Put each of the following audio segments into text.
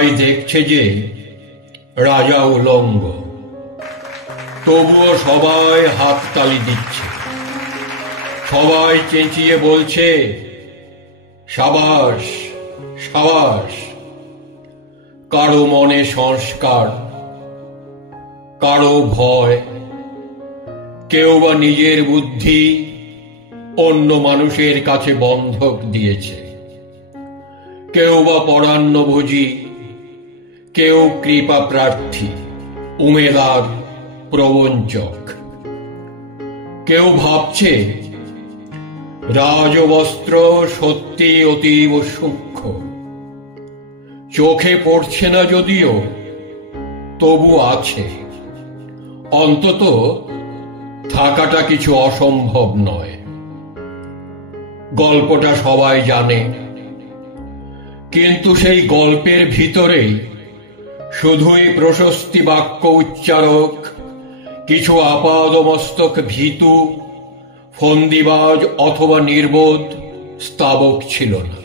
সবাই দেখছে যে রাজা উলঙ্গ, তবুও সবাই হাততালি দিচ্ছে। সবাই চেঁচিয়ে বলছে, সাবাস সাবাস। কারো মনে সংস্কার, কারো ভয়, কেউ বা নিজের বুদ্ধি অন্য মানুষের কাছে বন্ধক দিয়েছে। কেউ বা পরান্নভোজী, কেউ কৃপা প্রার্থী, উমেদার, প্রবঞ্চক। কেউ ভাবছে রাজবস্ত্র সত্যি অতীব সূক্ষ্ম, চোখে পড়ছে না যদিও তবু আছে। অন্তত থাকাটা কিছু অসম্ভব নয়। গল্পটা সবাই জানে, কিন্তু সেই গল্পের ভিতরেই শুধুই প্রশস্তি বাক্য উচ্চারক কিছু আপাদমস্তক ভীতু, ফন্দিবাজ অথবা নির্বোধ স্তাবক ছিল না।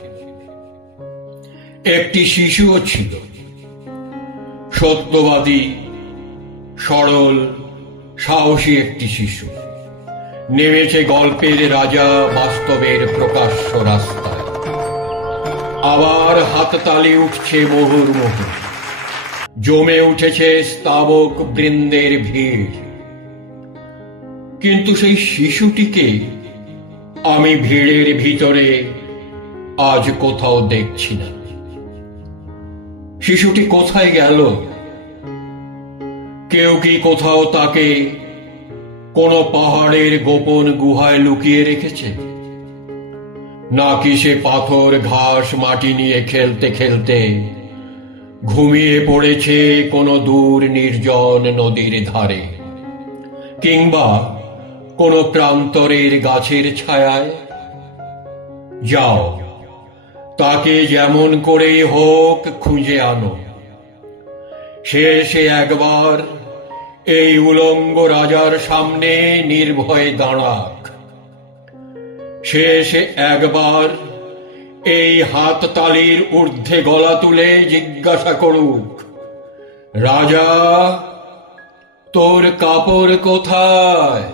একটি শিশুও ছিল, সত্যবাদী, সরল, সাহসী একটি শিশু। নেমেছে গল্পের রাজা বাস্তবের প্রকাশ্য রাস্তায়। আবার হাততালি উঠছে মুহুর্মুহু, জমে উঠেছে স্তাবক বৃন্দের ভিড়। কিন্তু সেই শিশুটিকে আমি ভিড়ের ভিতরে আজ কোথাও দেখছি না। শিশুটি কোথায় গেল? কেউ কি কোথাও তাকে কোনো পাহাড়ের গোপন গুহায় লুকিয়ে রেখেছে? নাকি সে পাথর, ঘাস, মাটি নিয়ে খেলতে খেলতে ঘুমিয়ে পড়েছে কোনো দূর নির্জন নদীর ধারে, কিংবা কোনো প্রান্তরের গাছের ছায়ায়? যাও, তাকে যেমন করেই হোক খুঁজে আনো। সে একবার এই উলঙ্গ রাজার সামনে নির্ভয়ে দাঁড়াক। সে একবার এই হাততালির ঊর্ধ্বে গলা তুলে জিজ্ঞাসা করুক, রাজা, তোর কাপড় কোথায়?